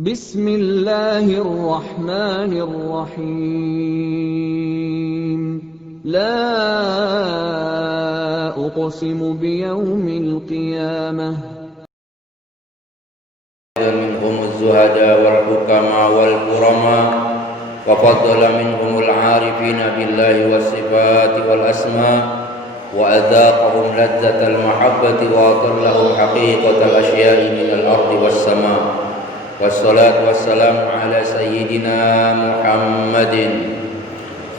Bismillahirrahmanirrahim. La uqsimu biyaumil qiyamah. منهم الزهداء والحكماء والكرماء وفضل منهم العارفين بالله والصفات والأسماء وأذاقهم لذة المحبة وأضلهم حقيقة الأشياء من الأرض والسماء والصلاة والسلام على سيدنا محمد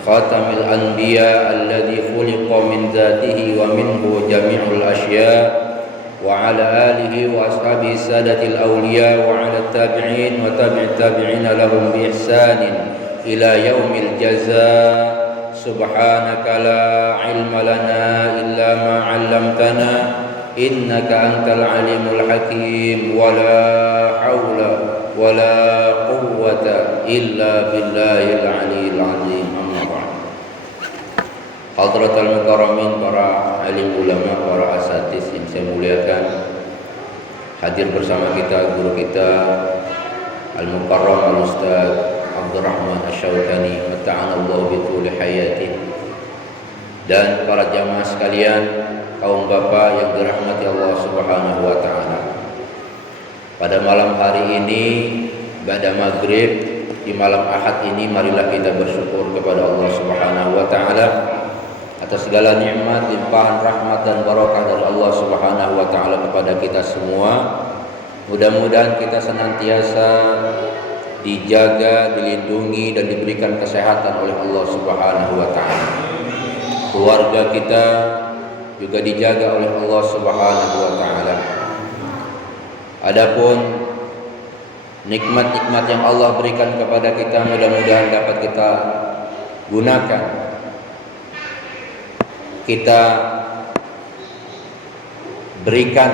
خاتم الأنبياء الذي خلق من ذاته ومنه جميع الأشياء وعلى آله وأصحابه السادة الأولياء وعلى التابعين وتابع التابعين لهم بإحسان إلى يوم الجزاء سبحانك لا علم لنا إلا ما علمتنا إنك أنت العليم الحكيم ولا حول ولا قوة إلا بالله العلي العظيم. أما بعد. Hadratul Mukarramin, para alim ulama, para asatidz yang saya muliakan, hadir bersama kita guru kita Al-Mukarram Al-Ustaz Abdurrahman Asy-Syaukani mata'anallahu bi tuli hayati, dan para jamaah sekalian, kaum bapak yang dirahmati Allah Subhanahu wa taala. Pada malam hari ini ba'da maghrib di malam Ahad ini, marilah kita bersyukur kepada Allah Subhanahu wa taala atas segala nikmat, limpahan rahmat dan barakah dari Allah Subhanahu wa taala kepada kita semua. Mudah-mudahan kita senantiasa dijaga, dilindungi dan diberikan kesehatan oleh Allah Subhanahu wa taala. Keluarga kita juga dijaga oleh Allah Subhanahu wa taala. Adapun nikmat-nikmat yang Allah berikan kepada kita, mudah-mudahan dapat kita gunakan, kita berikan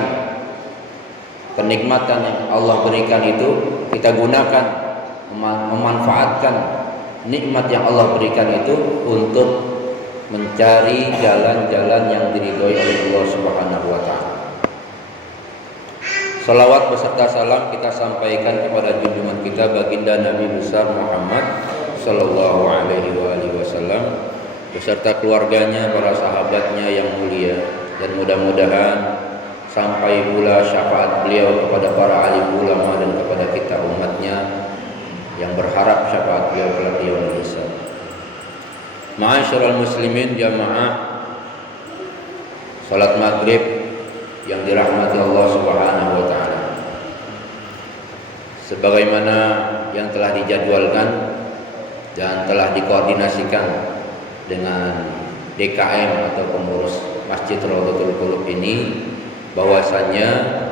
kenikmatan yang Allah berikan itu, kita gunakan, memanfaatkan nikmat yang Allah berikan itu untuk mencari jalan-jalan yang diridhoi oleh Allah Subhanahu wa taala. Salawat beserta salam kita sampaikan kepada junjungan kita baginda Nabi besar Muhammad sallallahu alaihi wasallam beserta keluarganya, para sahabatnya yang mulia, dan mudah-mudahan sampai pula syafaat beliau kepada para alim ulama dan kepada kita umatnya yang berharap syafaat beliau kelak di yaumul hisab. Ma'asyiral muslimin jamaah salat maghrib yang dirahmati Allah Subhanahu wa taala, sebagaimana yang telah dijadwalkan dan telah dikoordinasikan dengan DKM atau pengurus Masjid Raudhatul Qulub ini, bahwasanya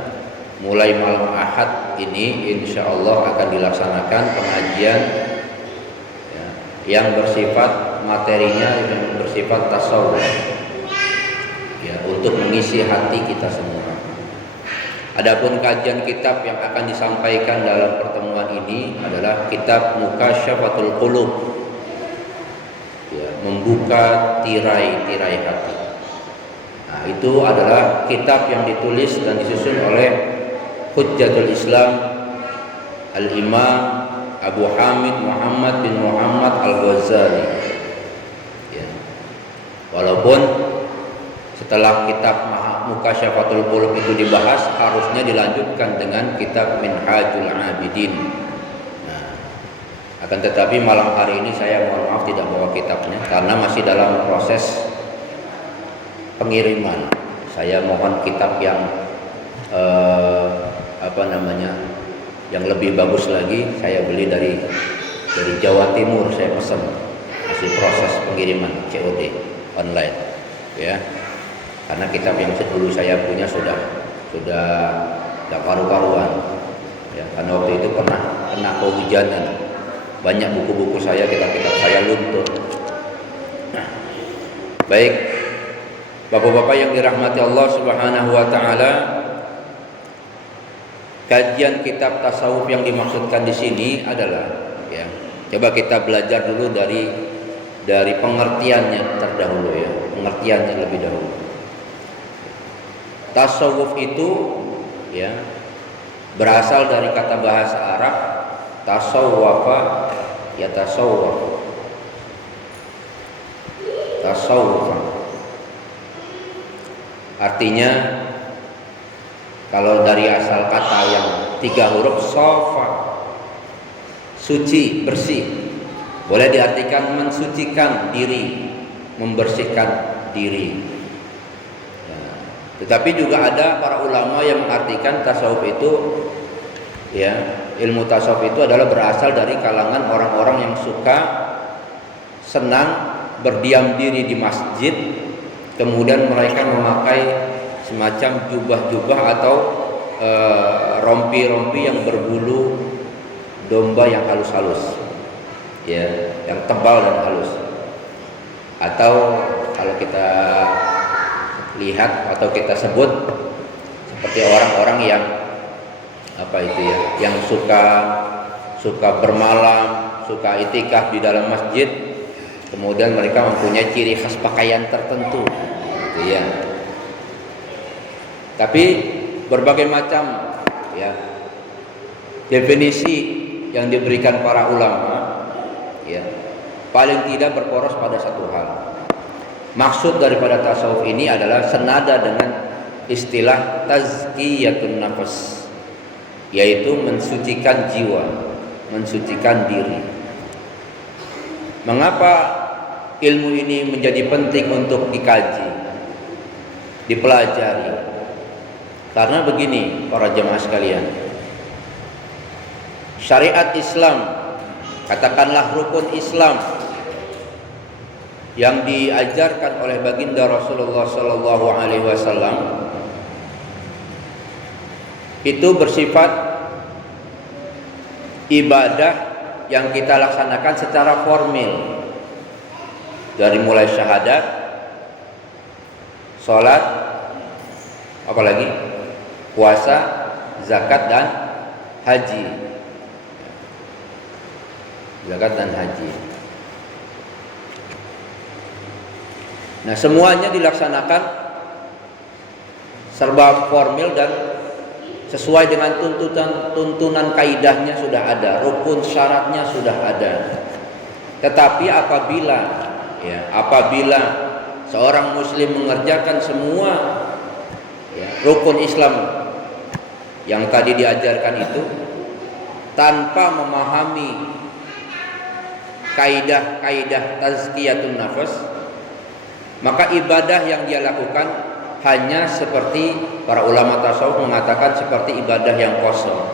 mulai malam Ahad ini insya Allah akan dilaksanakan pengajian yang bersifat materinya, yang bersifat tasawuf, untuk mengisi hati kita semua. Adapun kajian kitab yang akan disampaikan dalam pertemuan ini adalah kitab Mukasyafatul Qulub, membuka tirai-tirai hati. Nah, itu adalah kitab yang ditulis dan disusun oleh Hujjatul Islam Al-Imam Abu Hamid Muhammad bin Muhammad Al-Ghazali. Walaupun setelah kitab Mukasyafatul Qulub itu dibahas, harusnya dilanjutkan dengan kitab Minhajul Abidin. Akan tetapi malam hari ini saya mohon maaf tidak bawa kitabnya karena masih dalam proses pengiriman. Saya mohon kitab yang yang lebih bagus lagi, saya beli dari Jawa Timur, saya pesan. Masih proses pengiriman COD online, ya. Karena kitab yang dulu saya punya sudah tidak karu-karuan, ya. Karena waktu itu pernah kena kehujanan. Banyak buku-buku saya, kitab-kitab saya luntur. Nah, baik, bapak-bapak yang dirahmati Allah Subhanahu wa taala, kajian kitab tasawuf yang dimaksudkan di sini adalah, coba kita belajar dulu dari pengertiannya terdahulu, pengertiannya lebih dahulu. Tasawuf itu berasal dari kata bahasa Arab tasawwafa yatasawwaf. Tasawwuf artinya kalau dari asal kata yang 3 huruf sofa, suci, bersih, boleh diartikan mensucikan diri, membersihkan diri. Tetapi juga ada para ulama yang mengartikan tasawuf itu, ya, ilmu tasawuf itu adalah berasal dari kalangan orang-orang yang suka senang berdiam diri di masjid, kemudian mereka memakai semacam jubah-jubah atau rompi-rompi yang berbulu domba yang halus-halus, ya, yang tebal dan halus. Atau kalau kita lihat atau kita sebut seperti orang-orang yang apa itu ya, yang suka bermalam, suka itikaf di dalam masjid, kemudian mereka mempunyai ciri khas pakaian tertentu, gitu ya. Tapi berbagai macam, ya, definisi yang diberikan para ulama, ya, paling tidak berporos pada satu hal. Maksud daripada tasawuf ini adalah senada dengan istilah tazkiyatun nafas, yaitu mensucikan jiwa, mensucikan diri. Mengapa ilmu ini menjadi penting untuk dikaji, dipelajari? Karena begini para jemaah sekalian, syariat Islam, katakanlah rukun Islam yang diajarkan oleh baginda Rasulullah sallallahu alaihi wasallam itu bersifat ibadah yang kita laksanakan secara formil, dari mulai syahadat, salat, apalagi puasa, zakat dan haji. Zakat dan haji. Nah, semuanya dilaksanakan serba formil dan sesuai dengan tuntunan kaidahnya sudah ada, rukun syaratnya sudah ada. Tetapi apabila seorang muslim mengerjakan semua, ya, rukun Islam yang tadi diajarkan itu tanpa memahami kaidah-kaidah tazkiyatun nafas, maka ibadah yang dia lakukan hanya seperti para ulama tasawuf mengatakan seperti ibadah yang kosong,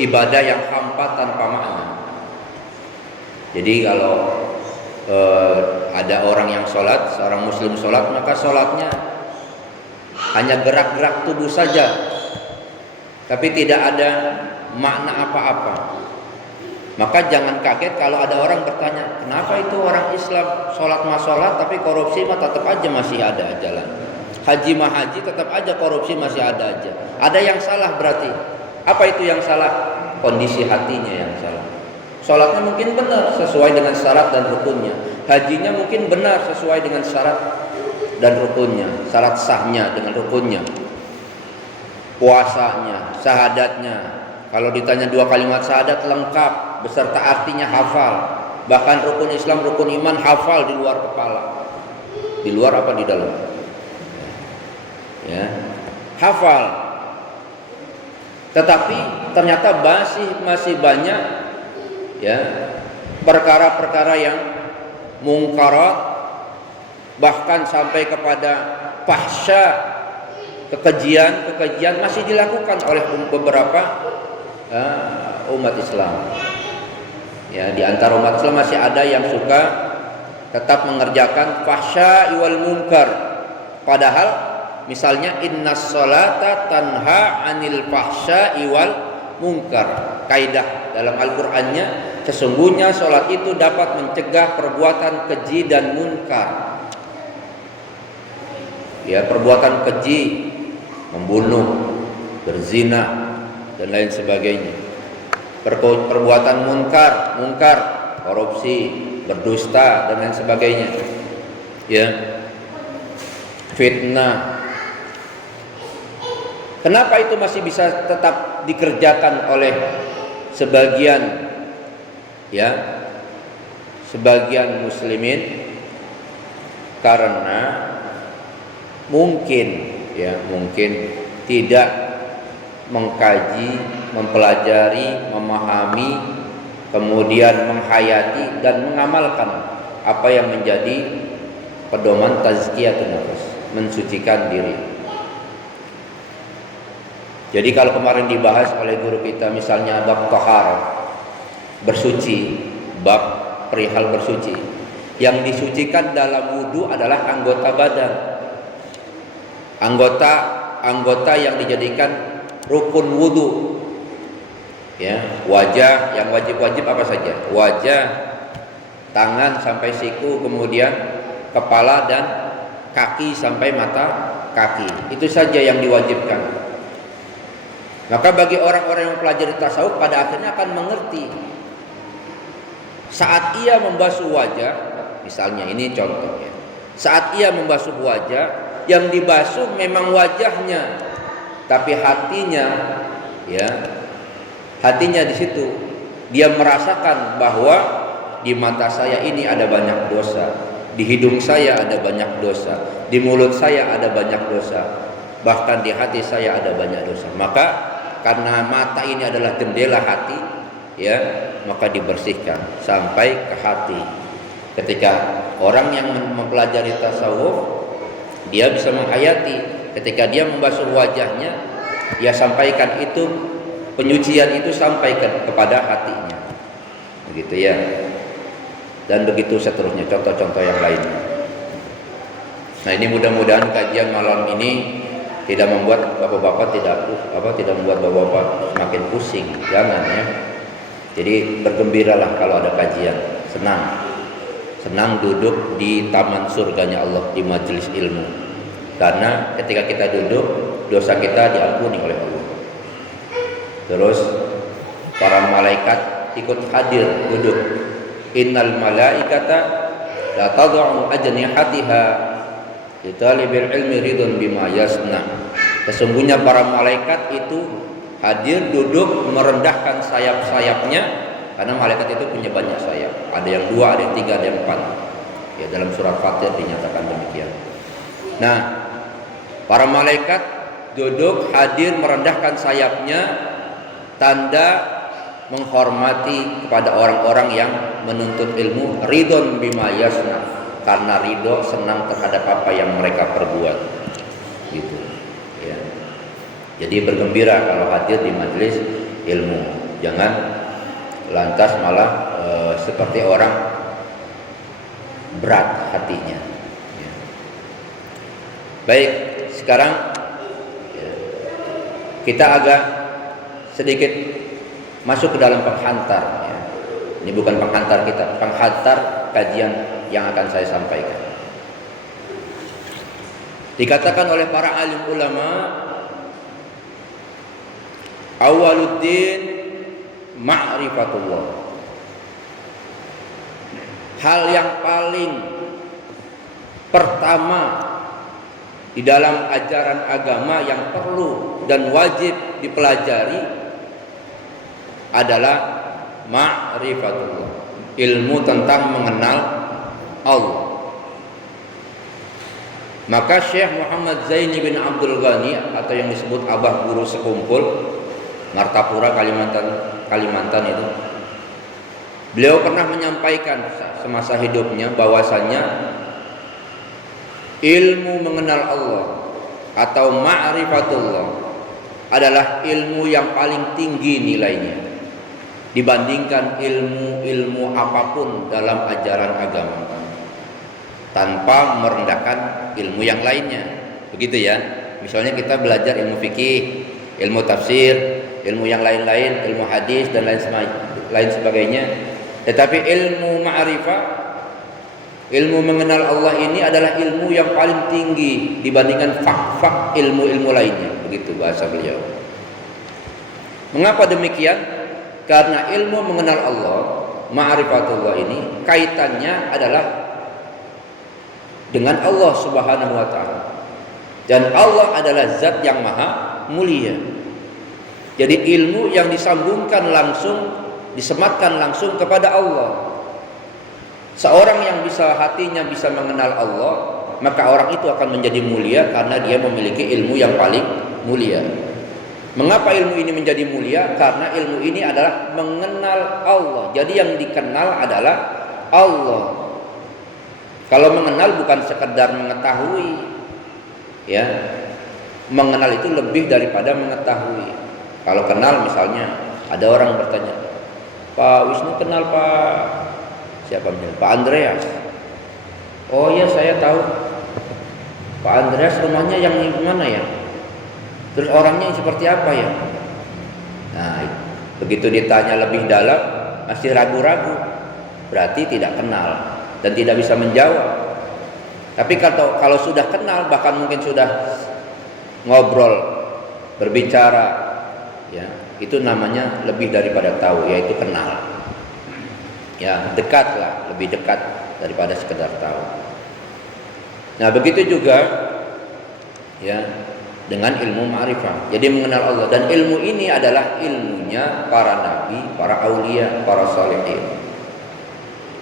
ibadah yang hampa tanpa makna. Jadi kalau ada orang yang sholat, seorang muslim sholat, maka sholatnya hanya gerak-gerak tubuh saja, tapi tidak ada makna apa-apa. Maka jangan kaget kalau ada orang bertanya, kenapa itu orang Islam sholat mah sholat, tapi korupsi mah tetap aja masih ada jalan. Haji mah haji, tetap aja korupsi masih ada aja. Ada yang salah berarti. Apa itu yang salah? Kondisi hatinya yang salah. Sholatnya mungkin benar sesuai dengan syarat dan rukunnya. Hajinya mungkin benar sesuai dengan syarat dan rukunnya, syarat sahnya dengan rukunnya. Puasanya, syahadatnya, kalau ditanya 2 kalimat syahadat lengkap beserta artinya hafal. Bahkan rukun Islam, rukun iman hafal di luar kepala. Di luar apa di dalam? Ya, hafal. Tetapi ternyata masih banyak, ya, perkara-perkara yang mungkarat, bahkan sampai kepada fahsya, kekejian masih dilakukan oleh beberapa umat Islam. Ya, di antara umat Islam masih ada yang suka tetap mengerjakan fahsya wal munkar. Padahal misalnya innas sholata tanha 'anil fahsya wal munkar. Kaidah dalam Al-Qur'annya, sesungguhnya sholat itu dapat mencegah perbuatan keji dan munkar. Ya, perbuatan keji, membunuh, berzina dan lain sebagainya. Perbuatan munkar, korupsi, berdusta dan lain sebagainya. Ya. Fitnah. Kenapa itu masih bisa tetap dikerjakan oleh sebagian muslimin karena mungkin tidak mengkaji, mempelajari, memahami, kemudian menghayati dan mengamalkan apa yang menjadi pedoman tazkiyatun nafs, mensucikan diri. Jadi kalau kemarin dibahas oleh guru kita misalnya bab taharah, bersuci, bab perihal bersuci, yang disucikan dalam wudu adalah anggota badan, anggota yang dijadikan rukun wudu, wajah yang wajib apa saja, wajah, tangan sampai siku, kemudian kepala dan kaki sampai mata kaki, itu saja yang diwajibkan. Maka bagi orang-orang yang mempelajari tasawuf pada akhirnya akan mengerti, saat ia membasuh wajah, misalnya ini contohnya, saat ia membasuh wajah, yang dibasuh memang wajahnya, tapi hatinya di situ. Dia merasakan bahwa di mata saya ini ada banyak dosa, di hidung saya ada banyak dosa, di mulut saya ada banyak dosa, bahkan di hati saya ada banyak dosa. Maka karena mata ini adalah jendela hati, maka dibersihkan sampai ke hati. Ketika orang yang mempelajari tasawuf, dia bisa menghayati, ketika dia membasuh wajahnya, dia sampaikan itu, penyucian itu sampai kepada hatinya, begitu ya. Dan begitu seterusnya, contoh-contoh yang lainnya. Nah, ini mudah-mudahan kajian malam ini tidak membuat bapak-bapak tidak membuat bapak-bapak semakin pusing, jangan ya. Jadi bergembiralah kalau ada kajian, senang duduk di taman surganya Allah, di majelis ilmu. Karena ketika kita duduk, dosa kita diampuni oleh Allah. Terus para malaikat ikut hadir duduk. Innal malaikata la tad'u ajnihatiha li talibil ilmi ridun bima yasna. Sesungguhnya para malaikat itu hadir duduk merendahkan sayap-sayapnya, karena malaikat itu punya banyak sayap. Ada yang 2, ada yang 3, ada yang 4. Ya, dalam surat Fatir dinyatakan demikian. Nah, para malaikat duduk hadir merendahkan sayapnya, tanda menghormati kepada orang-orang yang menuntut ilmu, ridon bima yasna, karena ridho, senang terhadap apa yang mereka perbuat, gitu ya. Jadi bergembira kalau hadir di majelis ilmu, jangan lantas malah seperti orang berat hatinya ya. Baik, sekarang kita agak sedikit masuk ke dalam penghantar ya. Ini bukan penghantar kita, penghantar kajian yang akan saya sampaikan. Dikatakan oleh para alim ulama, awaluddin ma'rifatullah. Hal yang paling pertama di dalam ajaran agama yang perlu dan wajib dipelajari adalah ma'rifatullah, ilmu tentang mengenal Allah. Maka Syekh Muhammad Zaini bin Abdul Ghani, atau yang disebut Abah Guru Sekumpul, Martapura, Kalimantan itu, beliau pernah menyampaikan semasa hidupnya bahwasanya ilmu mengenal Allah atau ma'rifatullah adalah ilmu yang paling tinggi nilainya dibandingkan ilmu-ilmu apapun dalam ajaran agama, tanpa merendahkan ilmu yang lainnya, begitu ya. Misalnya kita belajar ilmu fikih, ilmu tafsir, ilmu yang lain-lain, ilmu hadis dan lain sebagainya. Tetapi ilmu ma'rifah, ilmu mengenal Allah ini adalah ilmu yang paling tinggi dibandingkan fak-fak ilmu-ilmu lainnya, begitu bahasa beliau. Mengapa demikian? Karena ilmu mengenal Allah, ma'rifatullah ini kaitannya adalah dengan Allah Subhanahu wa taala. Dan Allah adalah zat yang maha mulia. Jadi ilmu yang disambungkan langsung, disematkan langsung kepada Allah. Seorang yang hatinya bisa mengenal Allah, maka orang itu akan menjadi mulia karena dia memiliki ilmu yang paling mulia. Mengapa ilmu ini menjadi mulia? Karena ilmu ini adalah mengenal Allah. Jadi yang dikenal adalah Allah. Kalau mengenal bukan sekedar mengetahui, ya. Mengenal itu lebih daripada mengetahui. Kalau kenal misalnya ada orang bertanya, Pak Wisnu kenal Pak siapa namanya? Pak Andreas. Oh iya saya tahu. Pak Andreas rumahnya yang mana ya? Terus orangnya seperti apa ya? Nah, begitu ditanya lebih dalam masih ragu-ragu, berarti tidak kenal dan tidak bisa menjawab. Tapi kalau sudah kenal, bahkan mungkin sudah ngobrol, berbicara, ya, itu namanya lebih daripada tahu, yaitu kenal. Ya, dekatlah, lebih dekat daripada sekedar tahu. Nah, begitu juga ya dengan ilmu ma'rifah. Jadi mengenal Allah, dan ilmu ini adalah ilmunya para nabi, para aulia, para salihin.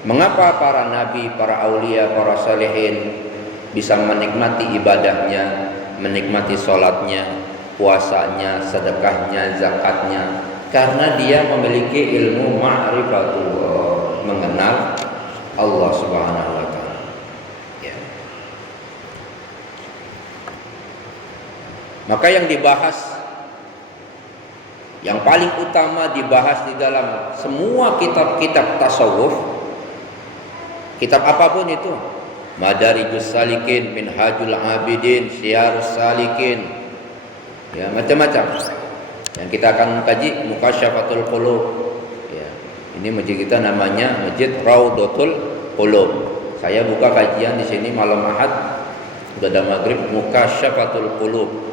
Mengapa para nabi, para aulia, para salihin bisa menikmati ibadahnya, menikmati sholatnya, puasanya, sedekahnya, zakatnya? Karena dia memiliki ilmu ma'rifatullah, mengenal Allah Subhanahu wa taala. Ya. Maka yang dibahas, yang paling utama dibahas di dalam semua kitab-kitab tasawuf, kitab apapun itu, Madarijus Salikin, Minhajul Abidin, Syarus Salikin, ya macam-macam. Yang kita akan kaji Mukasyafatul Qulub. Ya, ini masjid kita namanya Masjid Raudhatul Qulub. Saya buka kajian di sini malam Ahad, sudah ada maghrib, Mukasyafatul Qulub.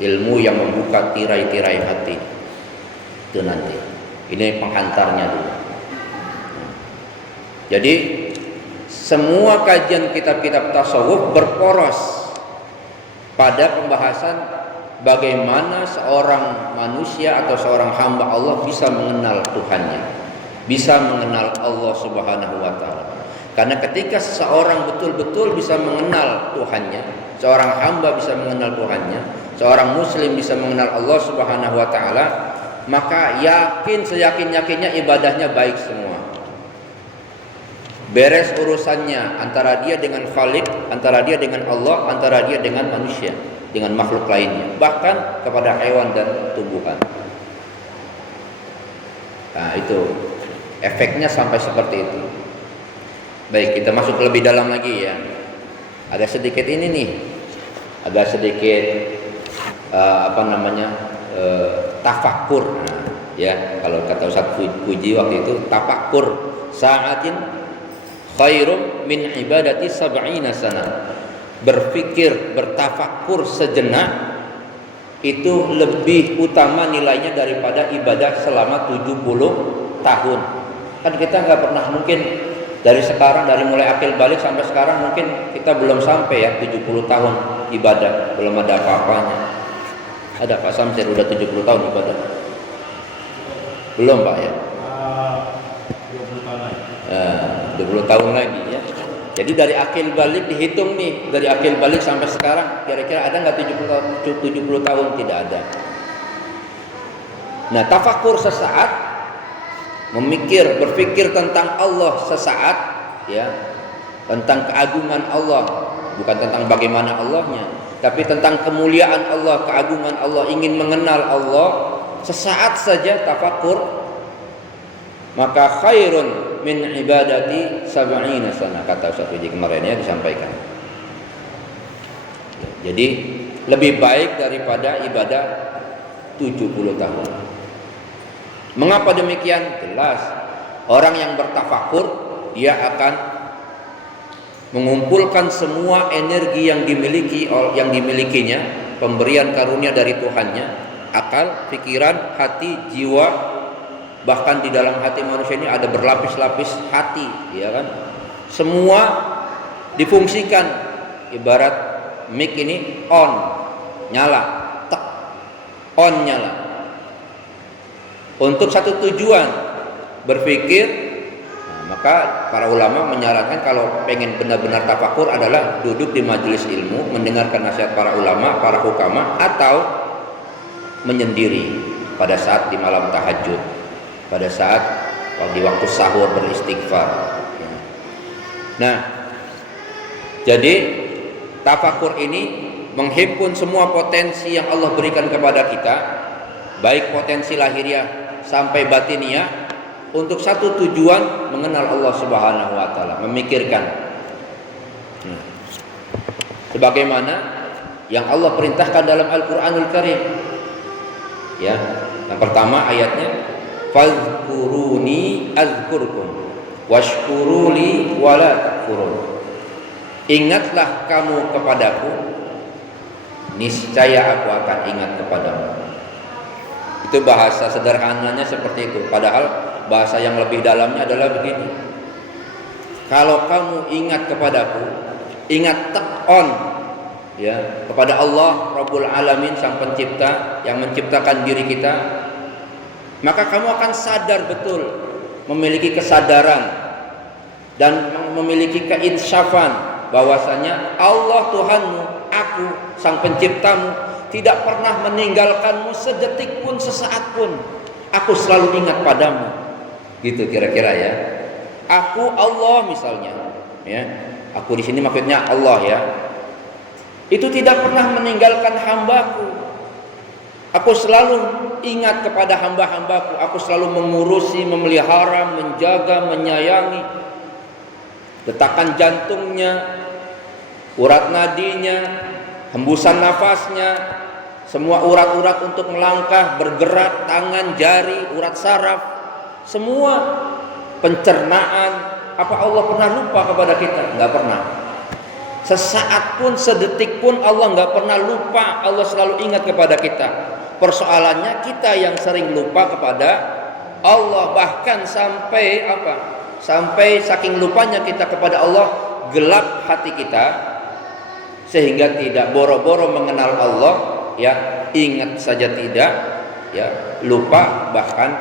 Ilmu yang membuka tirai-tirai hati. Itu nanti. Ini penghantarnya dulu. Jadi semua kajian kitab-kitab tasawuf berporos pada pembahasan bagaimana seorang manusia atau seorang hamba Allah bisa mengenal Tuhannya, bisa mengenal Allah Subhanahu wa taala. Karena ketika seseorang betul-betul bisa mengenal Tuhannya, seorang hamba bisa mengenal Tuhannya, seorang muslim bisa mengenal Allah Subhanahu wa taala, maka yakin seyakin-yakinnya ibadahnya baik semua. Beres urusannya antara dia dengan Khalik, antara dia dengan Allah, antara dia dengan manusia, dengan makhluk lainnya, bahkan kepada hewan dan tumbuhan. Nah, itu efeknya sampai seperti itu. Baik, kita masuk lebih dalam lagi ya. Agak sedikit ini nih, agak sedikit tafakur. Nah, ya, kalau kata Ustaz Puji waktu itu, tafakur sa'atin khairum min ibadati sab'ina sana. Berpikir, bertafakur sejenak itu lebih utama nilainya daripada ibadah selama 70 tahun. Kan kita nggak pernah, mungkin dari sekarang, dari mulai akil balik sampai sekarang, mungkin kita belum sampai ya 70 tahun ibadah, belum ada apa-apanya. Ada Pak Samsir udah 70 tahun ibadah? Belum Pak ya? 20 tahun lagi. 20 tahun lagi ya. Jadi dari akil balik dihitung nih, dari akil balik sampai sekarang kira-kira ada nggak 70 tahun? Tidak ada. Nah, tafakur sesaat, berpikir tentang Allah sesaat, ya, tentang keagungan Allah, bukan tentang bagaimana Allahnya, tapi tentang kemuliaan Allah, keagungan Allah, ingin mengenal Allah sesaat saja tafakur, maka khairun min ibadati sab'ina sana, kata Ustaz Puji kemarin ya disampaikan. Jadi lebih baik daripada ibadah 70 tahun. Mengapa demikian? Jelas, orang yang bertafakur dia akan mengumpulkan semua energi yang dimilikinya, pemberian karunia dari Tuhannya, akal, pikiran, hati, jiwa. Bahkan di dalam hati manusia ini ada berlapis-lapis hati, ya kan? Semua difungsikan, ibarat mic ini on, nyala, tek, on, nyala. untuk satu tujuan berpikir. Maka para ulama menyarankan kalau pengen benar-benar tafakur adalah duduk di majelis ilmu, mendengarkan nasihat para ulama, para hukama, atau menyendiri pada saat di malam tahajud, pada saat di waktu sahur beristighfar. Nah, jadi tafakur ini menghimpun semua potensi yang Allah berikan kepada kita, baik potensi lahiriah sampai batiniah, untuk satu tujuan, mengenal Allah Subhanahu wa taala, memikirkan. Sebagaimana yang Allah perintahkan dalam Al-Qur'anul Karim. Ya, yang pertama ayatnya, fazkuruni azkurkum washkuruli wala takfurun. Ingatlah kamu kepadaku, niscaya aku akan ingat kepadamu. Itu bahasa sederhananya seperti itu. Padahal bahasa yang lebih dalamnya adalah begini. Kalau kamu ingat kepadaku, ingat tekon ya kepada Allah Rabbul Alamin, Sang Pencipta yang menciptakan diri kita, maka kamu akan sadar betul, memiliki kesadaran dan memiliki keinsyafan bahwasanya Allah Tuhanmu, aku Sang Penciptamu, tidak pernah meninggalkanmu sedetik pun, sesaat pun. Aku selalu ingat padamu. Gitu kira-kira ya. Aku Allah misalnya, ya. Aku di sini maksudnya Allah ya. Itu tidak pernah meninggalkan hambaku. Aku selalu ingat kepada hamba-hambaku. Aku selalu mengurusi, memelihara, menjaga, menyayangi detakan jantungnya, urat nadinya, hembusan nafasnya, semua urat-urat untuk melangkah, bergerak, tangan, jari, urat saraf, semua pencernaan. Apa Allah pernah lupa kepada kita? Enggak pernah. Sesaat pun, sedetik pun Allah enggak pernah lupa. Allah selalu ingat kepada kita. Persoalannya kita yang sering lupa kepada Allah, bahkan sampai apa? Sampai saking lupanya kita kepada Allah, gelap hati kita sehingga tidak boro-boro mengenal Allah, ya, ingat saja tidak, ya, lupa, bahkan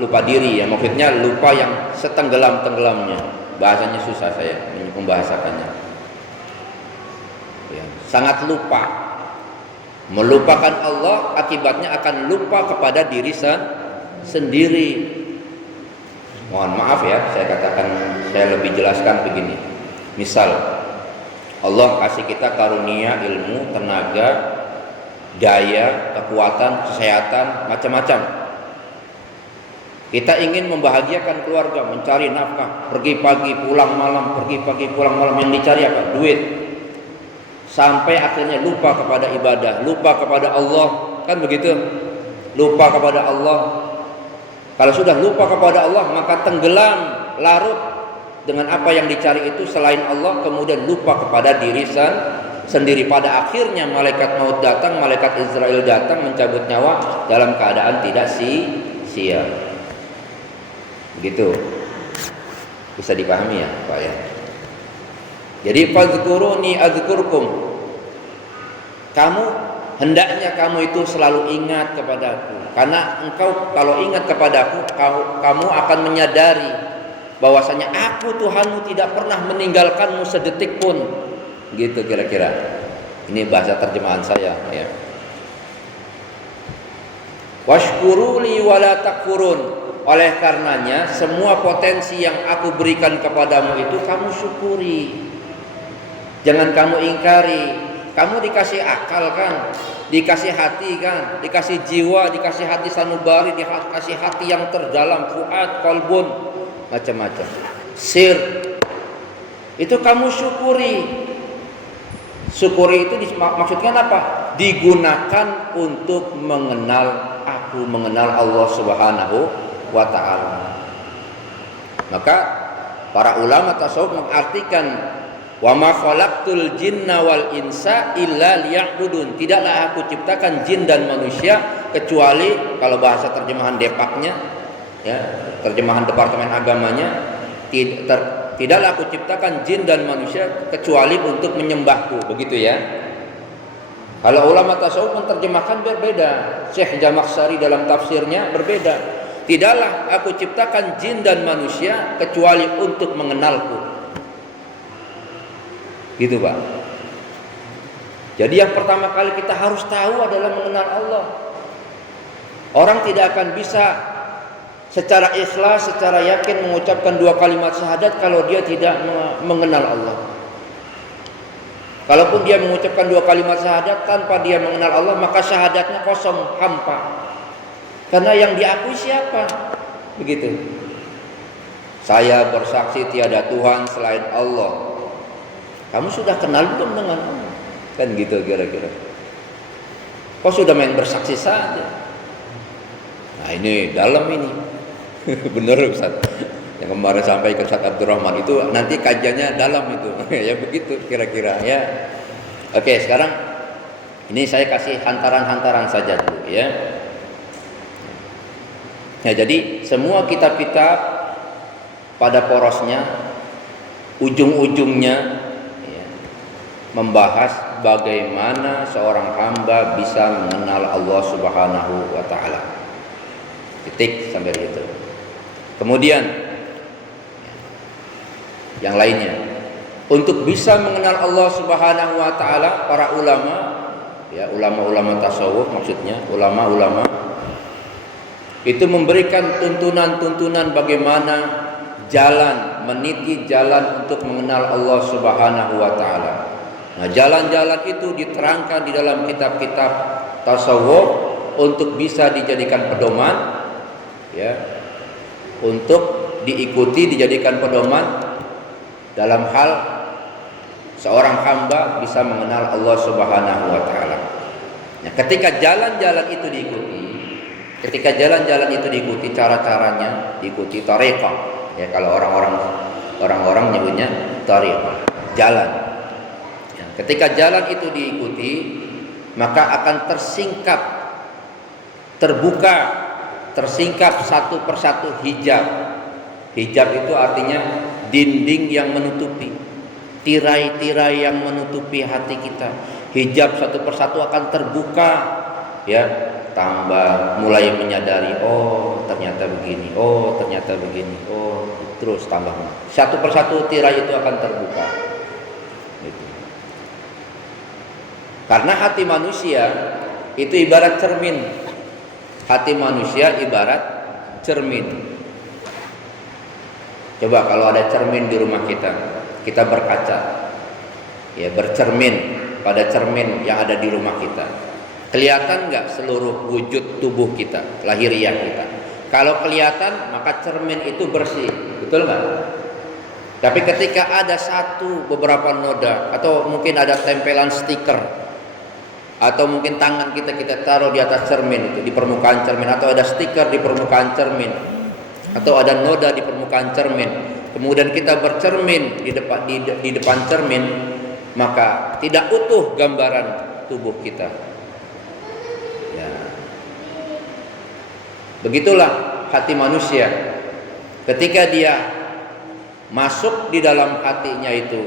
lupa diri, ya, maksudnya lupa yang setenggelam-tenggelamnya. Bahasanya susah saya membahasakannya, ya, sangat lupa. Melupakan Allah akibatnya akan lupa kepada diri sendiri. Mohon maaf ya, saya lebih jelaskan begini. Misal Allah kasih kita karunia ilmu, tenaga, daya, kekuatan, kesehatan, macam-macam. Kita ingin membahagiakan keluarga, mencari nafkah, pergi pagi pulang malam, pergi pagi pulang malam, yang dicari apa? Duit. Sampai akhirnya lupa kepada ibadah, lupa kepada Allah, kan begitu? Lupa kepada Allah. Kalau sudah lupa kepada Allah, maka tenggelam, larut dengan apa yang dicari itu selain Allah, kemudian lupa kepada diri sendiri. Pada akhirnya malaikat maut datang, malaikat Israel datang mencabut nyawa dalam keadaan tidak sia-sia. Begitu. Bisa dipahami ya, Pak ya? Jadi fadzkuruni adzkurkum. Hendaknya kamu itu selalu ingat kepadaku, karena engkau kalau ingat kepadaku, kamu akan menyadari bahwasanya aku Tuhanmu tidak pernah meninggalkanmu sedetik pun. Gitu kira-kira. Ini bahasa terjemahan saya, ya. Washkuruli wala takfurun. Oleh karenanya semua potensi yang aku berikan kepadamu itu kamu syukuri. Jangan kamu ingkari. Kamu dikasih akal kan, dikasih hati kan, dikasih jiwa, dikasih hati sanubari, dikasih hati yang terdalam, fuad, qalbun, macam-macam. Sir, itu kamu syukuri. Syukuri itu maksudnya apa? Digunakan untuk mengenal aku, mengenal Allah Subhanahu wa ta'ala. Maka para ulama tasawuf mengartikan wa ma khalaqtul jinna wal insa illa liya'budun. Tidaklah aku ciptakan jin dan manusia kecuali, kalau bahasa terjemahan Depaknya, ya, terjemahan Departemen Agamanya, tidaklah aku ciptakan jin dan manusia kecuali untuk menyembahku, begitu ya. Kalau ulama tasawuf menerjemahkan berbeda. Syekh Jamakhsyari dalam tafsirnya berbeda. Tidaklah aku ciptakan jin dan manusia kecuali untuk mengenalku. Gitu Pak. Jadi yang pertama kali kita harus tahu adalah mengenal Allah. Orang tidak akan bisa secara ikhlas, secara yakin mengucapkan 2 kalimat syahadat kalau dia tidak mengenal Allah. Kalaupun dia mengucapkan 2 kalimat syahadat tanpa dia mengenal Allah, maka syahadatnya kosong, hampa. Karena yang diakui siapa? Begitu. Saya bersaksi tiada Tuhan selain Allah. Kamu sudah kenal belum dengan Allah? Kan gitu kira-kira. Kok sudah main bersaksi saja? Nah ini dalam ini. Benar Ustaz. Yang kemarin sampai ke Ustaz Abdurrahman itu nanti kajiannya dalam itu. Ya begitu kira-kira ya. Oke, sekarang ini saya kasih hantaran-hantaran saja dulu ya. Ya jadi semua kitab-kitab pada porosnya ujung-ujungnya ya, membahas bagaimana seorang hamba bisa mengenal Allah Subhanahu wa taala. Titik sampai itu. Kemudian yang lainnya, untuk bisa mengenal Allah Subhanahu wa taala, para ulama ya, ulama-ulama tasawuf maksudnya, ulama-ulama itu memberikan tuntunan-tuntunan bagaimana jalan, meniti jalan untuk mengenal Allah Subhanahu wa taala. Nah, jalan-jalan itu diterangkan di dalam kitab-kitab tasawuf untuk bisa dijadikan pedoman ya, untuk diikuti, dijadikan pedoman dalam hal seorang hamba bisa mengenal Allah Subhanahu wa taala. Nah, ketika jalan-jalan itu diikuti, cara-caranya diikuti, thariqah ya, kalau orang-orang nyebutnya thariqah, jalan. Ya, ketika jalan itu diikuti, maka akan tersingkap satu persatu hijab. Hijab itu artinya dinding yang menutupi, tirai-tirai yang menutupi hati kita. Hijab satu persatu akan terbuka ya, tambah mulai menyadari, oh ternyata begini, oh ternyata begini, oh terus tambah. Satu persatu tirai itu akan terbuka gitu. Karena hati manusia itu ibarat cermin. Hati manusia ibarat cermin. Coba kalau ada cermin di rumah kita berkaca, ya bercermin pada cermin yang ada di rumah kita. Kelihatan nggak seluruh wujud tubuh kita, lahiriah kita? Kalau kelihatan, maka cermin itu bersih, betul nggak? Tapi ketika ada beberapa noda, atau mungkin ada tempelan stiker, atau mungkin tangan kita taruh di atas cermin itu, di permukaan cermin, atau ada stiker di permukaan cermin, atau ada noda di permukaan cermin, kemudian kita bercermin di depan cermin, maka tidak utuh gambaran tubuh kita. Ya. Begitulah hati manusia. Ketika dia masuk di dalam hatinya itu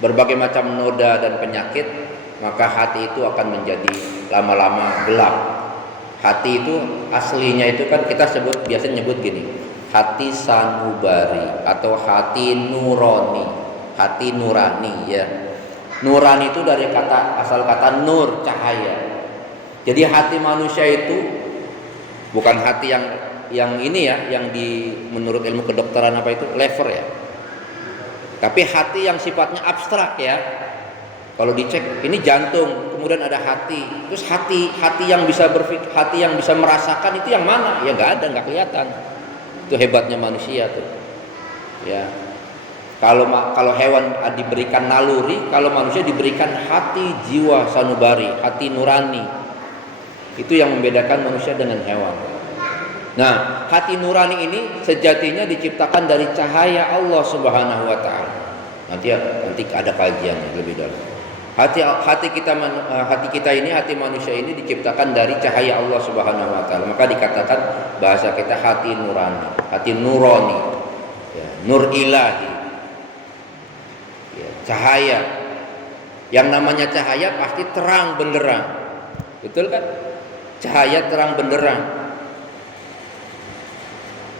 berbagai macam noda dan penyakit, maka hati itu akan menjadi lama-lama gelap. Hati itu aslinya itu kan kita biasanya nyebut gini, hati sanubari atau hati nurani, hati nurani ya. Nurani itu dari asal kata nur, cahaya. Jadi hati manusia itu bukan hati yang ini ya, yang menurut ilmu kedokteran apa itu lever ya. Tapi hati yang sifatnya abstrak ya. Kalau dicek ini jantung, kemudian ada hati. Terus hati yang bisa berpikir, hati yang bisa merasakan itu yang mana? Ya nggak ada, nggak kelihatan. Itu hebatnya manusia tuh. Ya. Kalau hewan diberikan naluri, kalau manusia diberikan hati jiwa sanubari, hati nurani. Itu yang membedakan manusia dengan hewan. Nah, hati nurani ini sejatinya diciptakan dari cahaya Allah Subhanahu wa taala. Nanti ada kajiannya lebih dalam. Hati kita ini, hati manusia ini diciptakan dari cahaya Allah Subhanahu wa taala. Maka dikatakan bahasa kita hati nurani, hati nurani. Ya, nur ilahi. Ya, cahaya. Yang namanya cahaya pasti terang benderang. Betul kan? Cahaya terang benderang.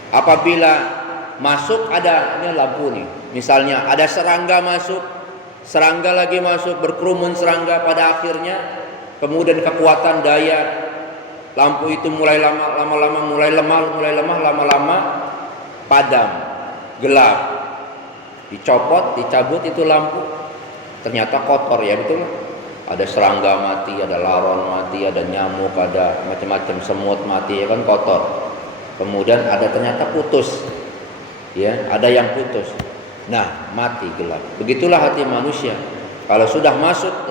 Apabila masuk ada ini lampu nih. Misalnya ada serangga masuk, serangga lagi masuk, berkerumun serangga, pada akhirnya kemudian kekuatan daya lampu itu mulai lama-lama mulai lemah, lama-lama padam, gelap. Dicopot, dicabut itu lampu, ternyata kotor, ya betul. Ada serangga mati, ada laron mati, ada nyamuk, ada macam-macam semut mati, ya kan, kotor. Kemudian ada ternyata putus, ya, ada yang putus. Nah, mati, gelap. Begitulah hati manusia. Kalau sudah masuk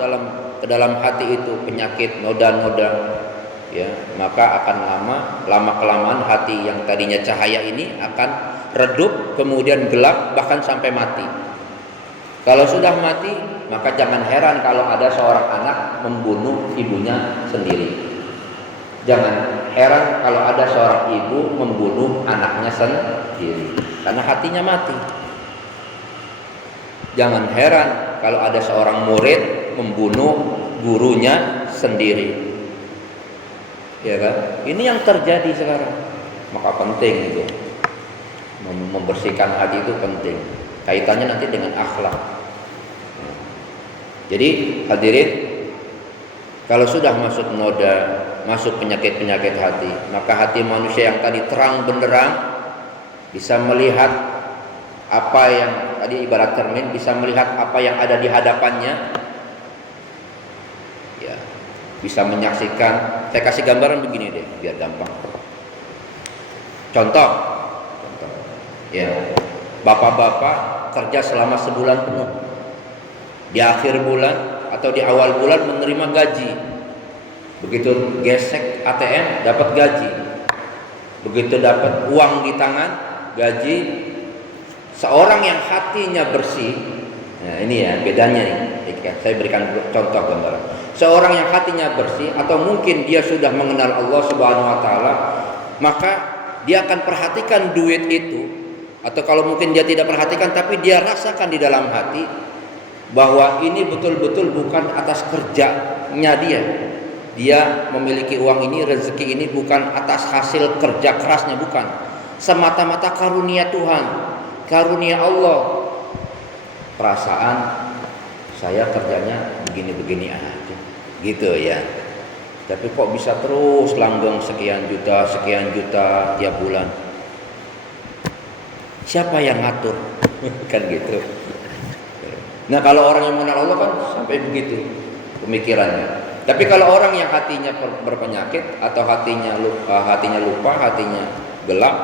ke dalam hati itu penyakit, noda-noda, ya, maka akan lama kelamaan hati yang tadinya cahaya ini akan redup, kemudian gelap, bahkan sampai mati. Kalau sudah mati, maka jangan heran kalau ada seorang anak membunuh ibunya sendiri. Jangan heran kalau ada seorang ibu membunuh anaknya sendiri, karena hatinya mati. Jangan heran kalau ada seorang murid membunuh gurunya sendiri. Ya kan? Ini yang terjadi sekarang. Maka penting itu, membersihkan hati itu penting. Kaitannya nanti dengan akhlak. Jadi hadirin, kalau sudah masuk noda, masuk penyakit-penyakit hati, maka hati manusia yang tadi terang benderang bisa melihat apa yang tadi ibarat cermin, bisa melihat apa yang ada di hadapannya, ya, bisa menyaksikan. Saya kasih gambaran begini deh biar gampang. Contoh, ya, bapak-bapak kerja selama sebulan penuh, di akhir bulan atau di awal bulan menerima gaji. Begitu gesek ATM dapat gaji, begitu dapat uang di tangan gaji. Seorang yang hatinya bersih, nah ini ya bedanya nih. Saya berikan contoh gambaran. Seorang yang hatinya bersih, atau mungkin dia sudah mengenal Allah Subhanahu Wa Taala, maka dia akan perhatikan duit itu, atau kalau mungkin dia tidak perhatikan, tapi dia rasakan di dalam hati bahwa ini betul-betul bukan atas kerjanya dia. Dia memiliki uang ini, rezeki ini bukan atas hasil kerja kerasnya, bukan. Semata-mata karunia Tuhan, karunia Allah. Perasaan saya kerjanya begini-begini aja, gitu ya. Tapi kok bisa terus langgeng sekian juta tiap bulan? Siapa yang ngatur? Kan gitu. Nah, kalau orang yang mengenal Allah kan sampai begitu pemikirannya. Tapi kalau orang yang hatinya berpenyakit, atau hatinya lupa, hatinya gelap,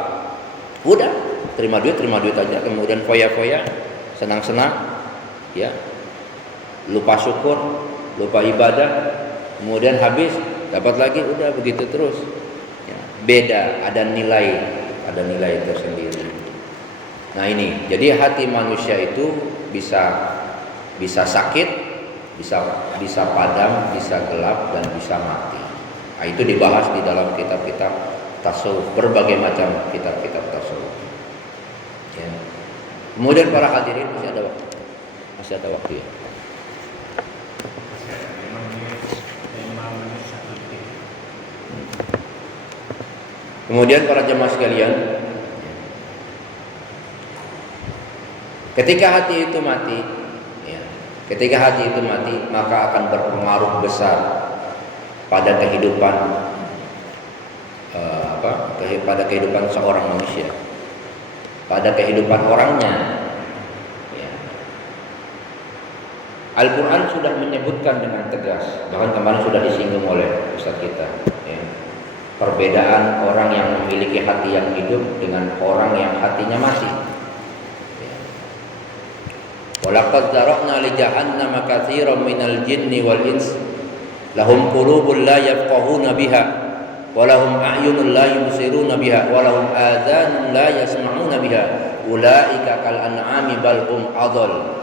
udah terima duit aja, kemudian foya-foya, senang-senang, ya, lupa syukur, lupa ibadah, kemudian habis dapat lagi, udah begitu terus. Ya, beda, ada nilai tersendiri. Nah ini, jadi hati manusia itu bisa sakit, bisa padam, bisa gelap, dan bisa mati. Nah, itu dibahas di dalam kitab-kitab tasawuf, berbagai macam kitab-kitab tasawuf. Ya. Kemudian para hadirin, masih ada waktu ya. Kemudian para jemaah sekalian, ketika hati itu mati, maka akan berpengaruh besar pada kehidupan pada kehidupan seorang manusia, pada kehidupan orangnya. Ya. Al-Quran sudah menyebutkan dengan tegas, bahkan kemarin sudah disinggung oleh Ustaz kita, ya, perbedaan orang yang memiliki hati yang hidup dengan orang yang hatinya mati. Walaqad zara'na li jahannama katsiran minal jinni wal ins lahum qulubun la yafqahuna biha wa lahum a'yunun la yubsiruna biha wa lahum adhanun la yasma'una biha ulaika kal an'ami bal hum adall.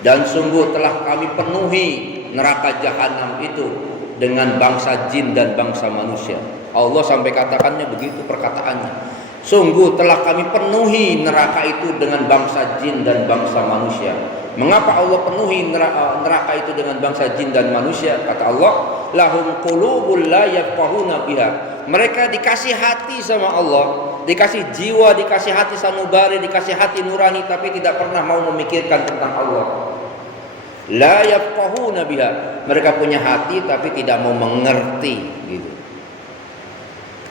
Dan sungguh telah kami penuhi neraka jahanam itu dengan bangsa jin dan bangsa manusia. Allah sampai katakannya begitu perkataannya. Sungguh telah kami penuhi neraka itu dengan bangsa jin dan bangsa manusia. Mengapa Allah penuhi neraka itu dengan bangsa jin dan manusia? Kata Allah, lahum qulubul la yafqahuna biha. Mereka dikasih hati sama Allah, dikasih jiwa, dikasih hati sanubari, dikasih hati nurani, tapi tidak pernah mau memikirkan tentang Allah. La yafqahuna biha. Mereka punya hati tapi tidak mau mengerti gitu.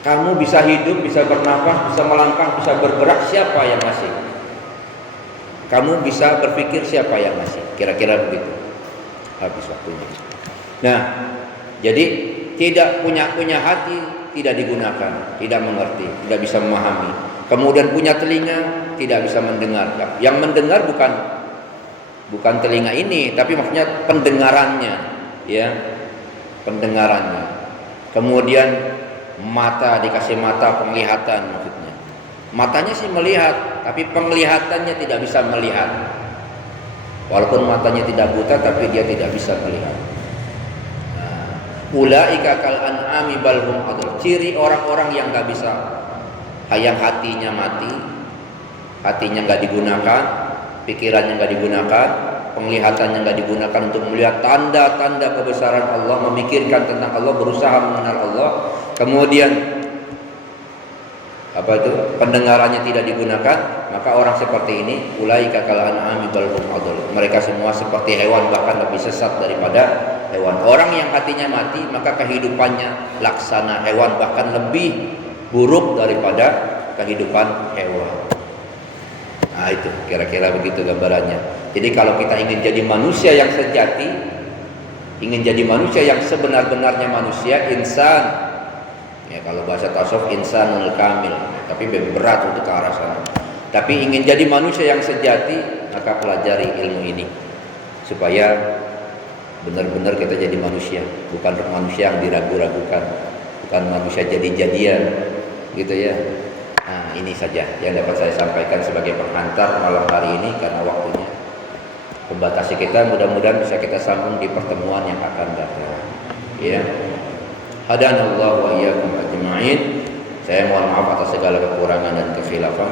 Kamu bisa hidup, bisa bernafas, bisa melangkah, bisa bergerak, siapa yang ngasih? Kamu bisa berpikir, siapa yang ngasih? Kira-kira begitu. Habis waktunya. Nah, jadi tidak punya hati, tidak digunakan, tidak mengerti, tidak bisa memahami. Kemudian punya telinga, tidak bisa mendengar. Yang mendengar bukan telinga ini, tapi maksudnya pendengarannya, ya, pendengarannya. Kemudian mata, dikasih mata penglihatan maksudnya. Matanya sih melihat, tapi penglihatannya tidak bisa melihat. Walaupun matanya tidak buta, tapi dia tidak bisa melihat. Ulaika kal an'ami bal hum adall. Ciri orang-orang yang nggak bisa, yang hatinya mati, hatinya nggak digunakan, pikirannya nggak digunakan, penglihatannya nggak digunakan untuk melihat tanda-tanda kebesaran Allah, memikirkan tentang Allah, berusaha mengenal Allah. Kemudian pendengarannya tidak digunakan, maka orang seperti ini ulaika kal an'ami bal hum adall. Mereka semua seperti hewan, bahkan lebih sesat daripada hewan. Orang yang hatinya mati, maka kehidupannya laksana hewan, bahkan lebih buruk daripada kehidupan hewan. Nah, itu kira-kira begitu gambarannya. Jadi kalau kita ingin jadi manusia yang sejati, ingin jadi manusia yang sebenar-benarnya manusia, insan, ya kalau bahasa tasawuf insanul kamil, tapi berat untuk ke arah sana. Tapi ingin jadi manusia yang sejati, maka pelajari ilmu ini supaya benar-benar kita jadi manusia, bukan manusia yang diragu-ragukan, bukan manusia jadi-jadian, gitu ya. Nah, ini saja yang dapat saya sampaikan sebagai pengantar malam hari ini, karena waktunya membatasi kita. Mudah-mudahan bisa kita sambung di pertemuan yang akan datang. Ya. Hadanallahu wa iyyakum ajma'in. Saya mohon maaf atas segala kekurangan dan kekhilafan.